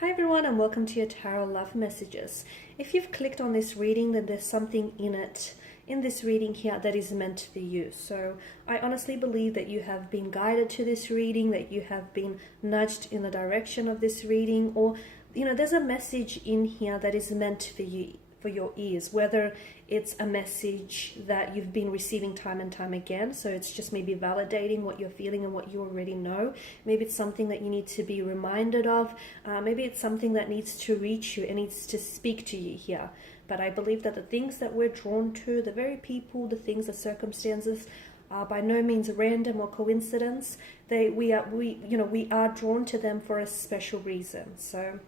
Hi everyone, and welcome to your Tarot Love Messages. If you've clicked on this reading, then there's something in this reading here that is meant for you. So I honestly believe that you have been guided to this reading, that you have been nudged in the direction of this reading, or there's a message in here that is meant for you, for your ears, whether it's a message that you've been receiving time and time again, so it's just maybe validating what you're feeling and what you already know. Maybe it's something that you need to be reminded of. Maybe it's something that needs to reach you and needs to speak to you here. But I believe that the things that we're drawn to, the very people, the things, the circumstances, are by no means random or coincidence. We are drawn to them for a special reason. So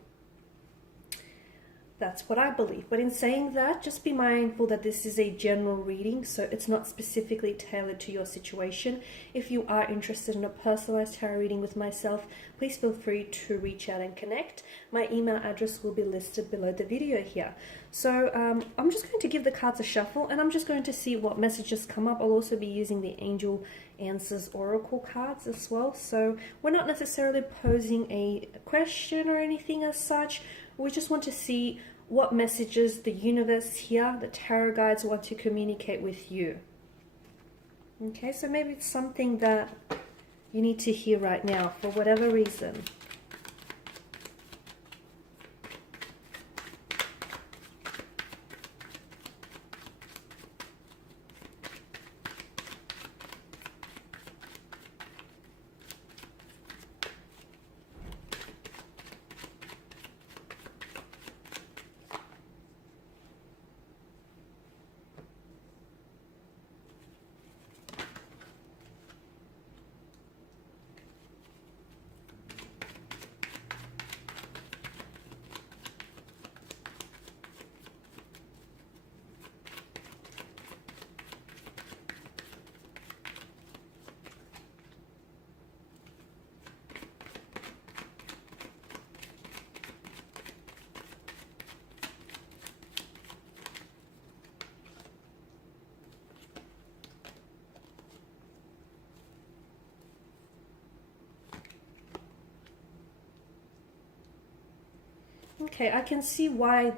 that's what I believe. But in saying that, just be mindful that this is a general reading, so it's not specifically tailored to your situation. If you are interested in a personalized tarot reading with myself, please feel free to reach out and connect. My email address will be listed below the video here. So I'm just going to give the cards a shuffle, and I'm just going to see what messages come up. I'll also be using the Angel Answers Oracle cards as well. So we're not necessarily posing a question or anything as such. We just want to see what messages the universe here, the tarot guides, want to communicate with you. Okay, so maybe it's something that you need to hear right now for whatever reason. Okay, I can see why.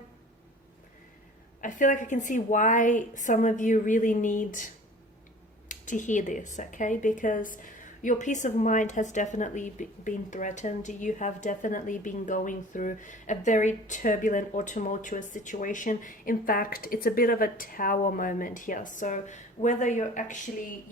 I feel like I can see why some of you really need to hear this, okay? Because your peace of mind has definitely been threatened. You have definitely been going through a very turbulent or tumultuous situation. In fact, it's a bit of a tower moment here. So whether you're actually,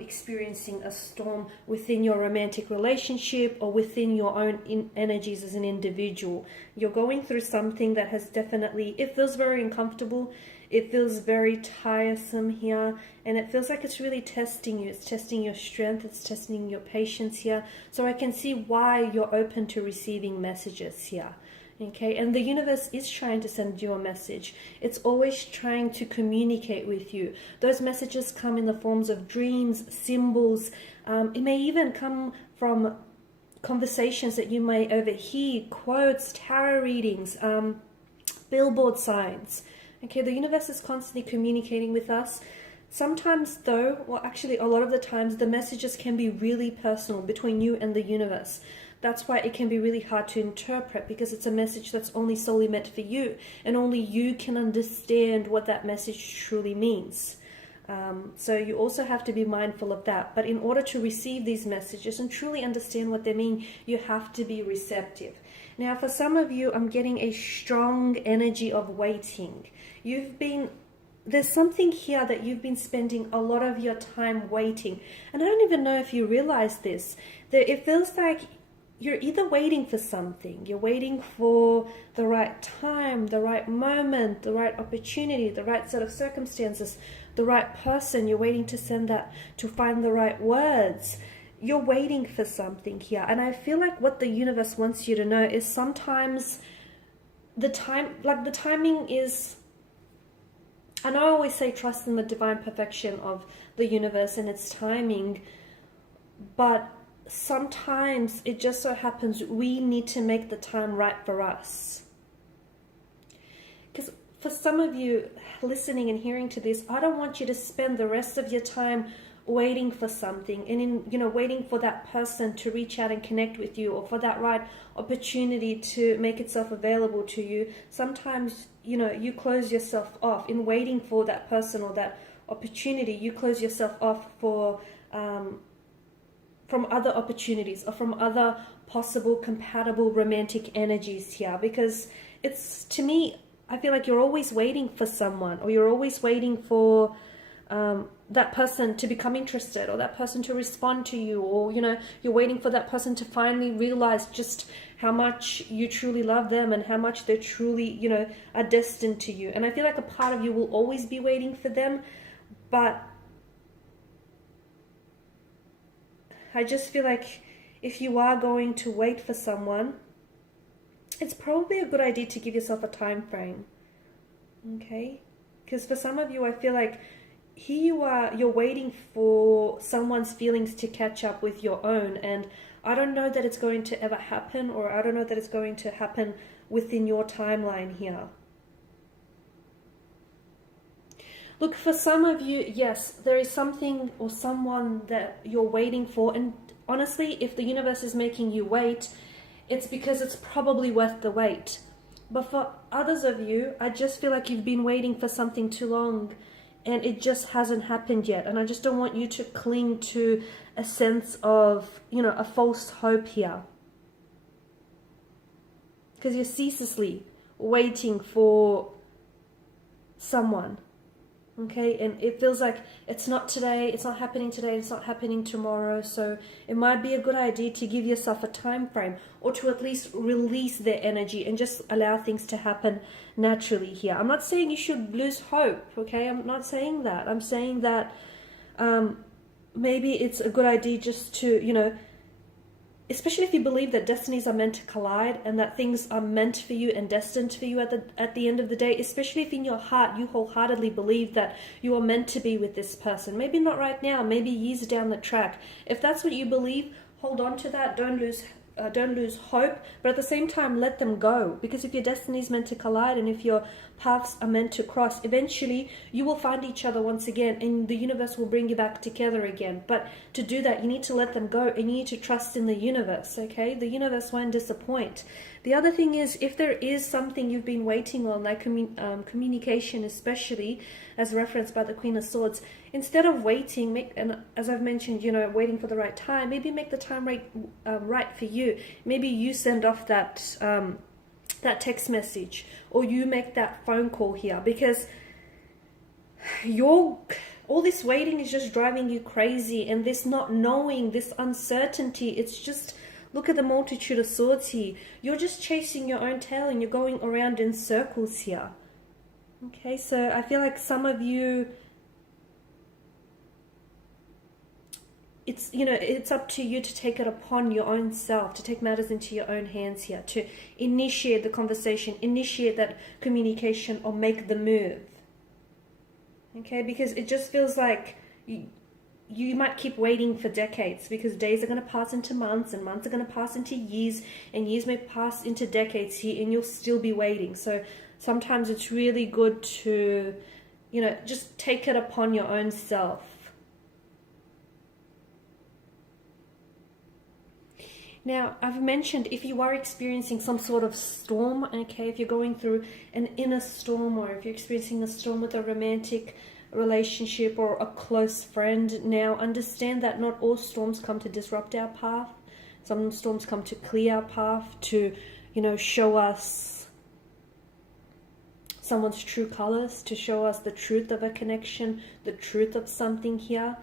experiencing a storm within your romantic relationship or within your own energies as an individual, you're going through something that has definitely, it feels very uncomfortable, it feels very tiresome here, and it feels like it's really testing you. It's testing your strength, it's testing your patience here. So I can see why you're open to receiving messages here. Okay, and the universe is trying to send you a message. It's always trying to communicate with you. Those messages come in the forms of dreams, symbols. It may even come from conversations that you may overhear, quotes, tarot readings, billboard signs. Okay, the universe is constantly communicating with us. Sometimes though, well actually a lot of the times, the messages can be really personal between you and the universe. That's why it can be really hard to interpret, because it's a message that's only solely meant for you, and only you can understand what that message truly means. So you also have to be mindful of that. But in order to receive these messages and truly understand what they mean, you have to be receptive. Now, for some of you, I'm getting a strong energy of waiting. There's something here that you've been spending a lot of your time waiting. And I don't even know if you realize this, that it feels like you're either waiting for something, you're waiting for the right time, the right moment, the right opportunity, the right set of circumstances, the right person. You're waiting to send that, to find the right words. You're waiting for something here. And I feel like what the universe wants you to know is sometimes the timing is, and I always say trust in the divine perfection of the universe and its timing, but sometimes it just so happens we need to make the time right for us. Because for some of you listening and hearing to this, I don't want you to spend the rest of your time waiting for something, and in, you know, waiting for that person to reach out and connect with you, or for that right opportunity to make itself available to you, sometimes, you know, you close yourself off in waiting for that person or that opportunity. You close yourself off for from other opportunities or from other possible compatible romantic energies here, because it's, to me, I feel like you're always waiting for someone, or you're always waiting for that person to become interested, or that person to respond to you, or, you know, you're waiting for that person to finally realize just how much you truly love them and how much they're truly, you know, are destined to you. And I feel like a part of you will always be waiting for them, but I just feel like if you are going to wait for someone, it's probably a good idea to give yourself a time frame, okay? Because for some of you, I feel like here you are, you're waiting for someone's feelings to catch up with your own, and I don't know that it's going to ever happen, or I don't know that it's going to happen within your timeline here. Look, for some of you, yes, there is something or someone that you're waiting for, and honestly, if the universe is making you wait, it's because it's probably worth the wait. But for others of you, I just feel like you've been waiting for something too long, and it just hasn't happened yet. And I just don't want you to cling to a sense of, you know, a false hope here, because you're ceaselessly waiting for someone. Okay, and it feels like it's not today, it's not happening today, it's not happening tomorrow. So it might be a good idea to give yourself a time frame, or to at least release their energy and just allow things to happen naturally here. I'm not saying you should lose hope, okay? I'm not saying that. I'm saying that maybe it's a good idea just to, you know, especially if you believe that destinies are meant to collide, and that things are meant for you and destined for you at the end of the day, especially if in your heart you wholeheartedly believe that you are meant to be with this person. Maybe not right now, maybe years down the track. If that's what you believe, hold on to that. Don't lose hope, but at the same time, let them go. Because if your destiny is meant to collide, and if your paths are meant to cross, eventually you will find each other once again, and the universe will bring you back together again. But to do that, you need to let them go, and you need to trust in the universe, okay? The universe won't disappoint. The other thing is, if there is something you've been waiting on, like communication, especially as referenced by the Queen of Swords, instead of waiting, and as I've mentioned, you know, waiting for the right time, maybe make the time right for you. Maybe you send off that that text message, or you make that phone call here, because all this waiting is just driving you crazy, and this not knowing, this uncertainty, it's just, look at the multitude of swords here. You're just chasing your own tail, and you're going around in circles here. Okay, so I feel like some of you, it's, you know, it's up to you to take it upon your own self, to take matters into your own hands here, to initiate the conversation, initiate that communication, or make the move. Okay, because it just feels like you might keep waiting for decades, because days are going to pass into months, and months are going to pass into years, and years may pass into decades here, and you'll still be waiting. So sometimes it's really good to, you know, just take it upon your own self. Now, I've mentioned, if you are experiencing some sort of storm, okay, if you're going through an inner storm, or if you're experiencing a storm with a romantic relationship or a close friend, now understand that not all storms come to disrupt our path. Some storms come to clear our path, to, you know, show us someone's true colors, to show us the truth of a connection, the truth of something here.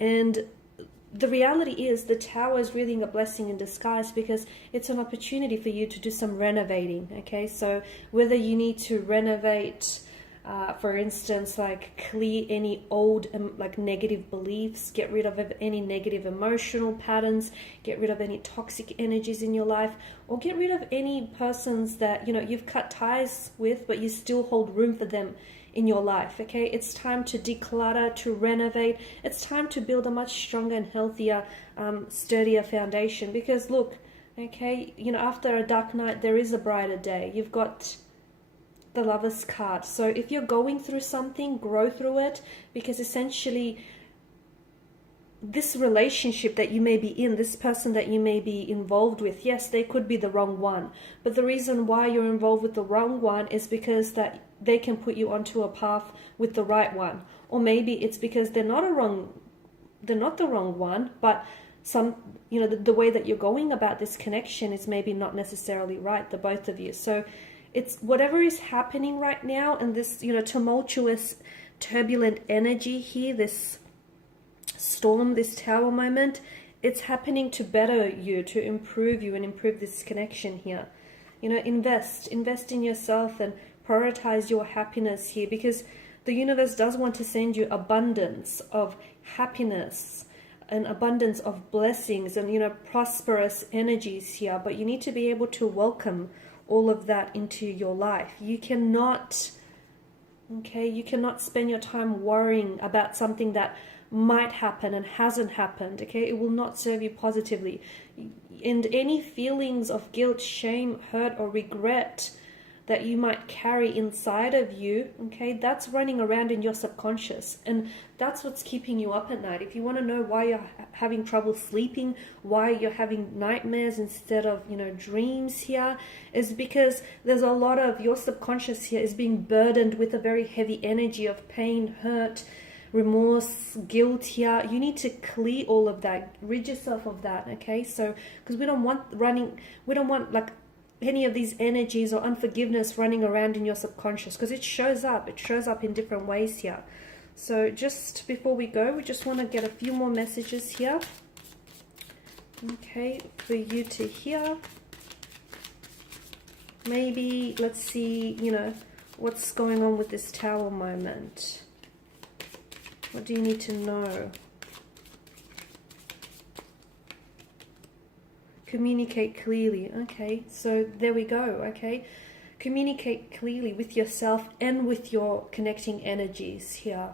And the reality is, the Tower is really a blessing in disguise, because it's an opportunity for you to do some renovating, okay? So whether you need to renovate, for instance, like clear any old like negative beliefs, get rid of any negative emotional patterns, get rid of any toxic energies in your life, or get rid of any persons that, you know, you've cut ties with, but you still hold room for them in your life, okay? It's time to declutter, to renovate. It's time to build a much stronger and healthier, sturdier foundation, because look, okay, you know, after a dark night, there is a brighter day. You've got the Lover's card. So if you're going through something, grow through it, because essentially this relationship that you may be in, this person that you may be involved with, yes, they could be the wrong one. But the reason why you're involved with the wrong one is because that they can put you onto a path with the right one. Or maybe it's because they're not the wrong one, but the way that you're going about this connection is maybe not necessarily right, the both of you. So it's whatever is happening right now, and this, tumultuous, turbulent energy here, this storm, this tower moment, it's happening to better you, to improve you and improve this connection here. Invest in yourself and prioritize your happiness here, because the universe does want to send you abundance of happiness, an abundance of blessings and, prosperous energies here. But you need to be able to welcome all of that into your life. You cannot spend your time worrying about something that might happen and hasn't happened. It will not serve you positively. And any feelings of guilt, shame, hurt, or regret that you might carry inside of you, that's running around in your subconscious, and that's what's keeping you up at night. If you want to know why you're having trouble sleeping, why you're having nightmares instead of dreams here, is because there's a lot of your subconscious here is being burdened with a very heavy energy of pain, hurt, remorse, guilt here. You need to clear all of that, rid yourself of that. So because we don't want like any of these energies or unforgiveness running around in your subconscious, because it shows up in different ways here. So just before we go, we just want to get a few more messages here, for you to hear. Maybe let's see, what's going on with this tower moment. What do you need to know? Communicate clearly. So there we go. Communicate clearly with yourself and with your connecting energies here.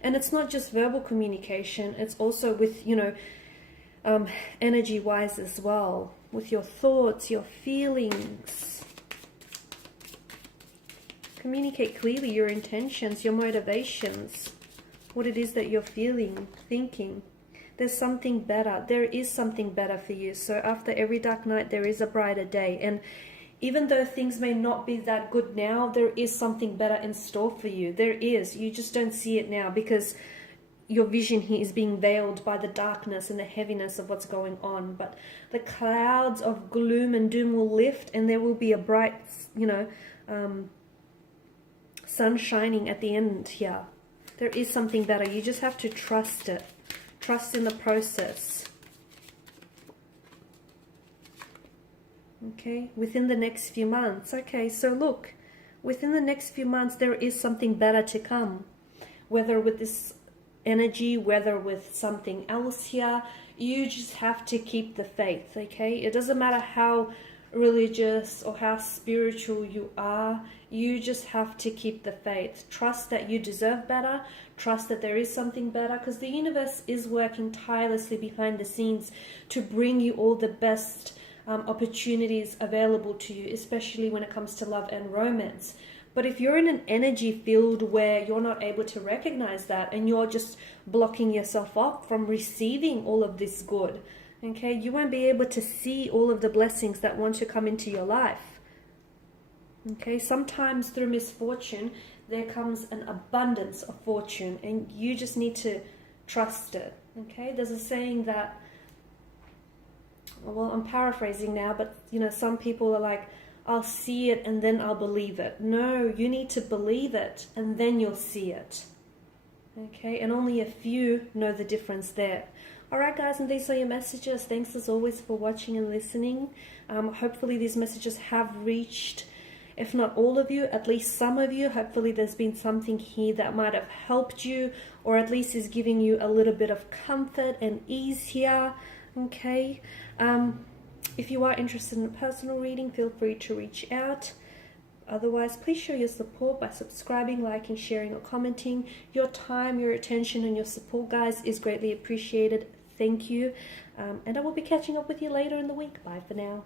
And it's not just verbal communication, it's also with energy wise as well, with your thoughts, your feelings. Communicate clearly your intentions, your motivations, what it is that you're feeling, thinking. There's something better. There is something better for you. So after every dark night, there is a brighter day. And even though things may not be that good now, there is something better in store for you. There is. You just don't see it now because your vision here is being veiled by the darkness and the heaviness of what's going on. But the clouds of gloom and doom will lift, and there will be a bright, sun shining at the end here. There is something better. You just have to trust it. Trust in the process. Within the next few months. So look, within the next few months, there is something better to come. Whether with this energy, whether with something else here, you just have to keep the faith, It doesn't matter how religious or how spiritual you are, you just have to keep the faith. Trust that you deserve better. Trust that there is something better, because the universe is working tirelessly behind the scenes to bring you all the best opportunities available to you, especially when it comes to love and romance. But if you're in an energy field where you're not able to recognize that, and you're just blocking yourself up from receiving all of this good, you won't be able to see all of the blessings that want to come into your life. Sometimes through misfortune, there comes an abundance of fortune, and you just need to trust it. There's a saying that, well, I'm paraphrasing now, but some people are like, I'll see it and then I'll believe it. No, you need to believe it and then you'll see it. And only a few know the difference there. Alright guys, and these are your messages. Thanks as always for watching and listening. Hopefully these messages have reached, if not all of you, at least some of you. Hopefully there's been something here that might have helped you, or at least is giving you a little bit of comfort and ease here. If you are interested in a personal reading, feel free to reach out. Otherwise, please show your support by subscribing, liking, sharing, or commenting. Your time, your attention, and your support, guys, is greatly appreciated. Thank you. And I will be catching up with you later in the week. Bye for now.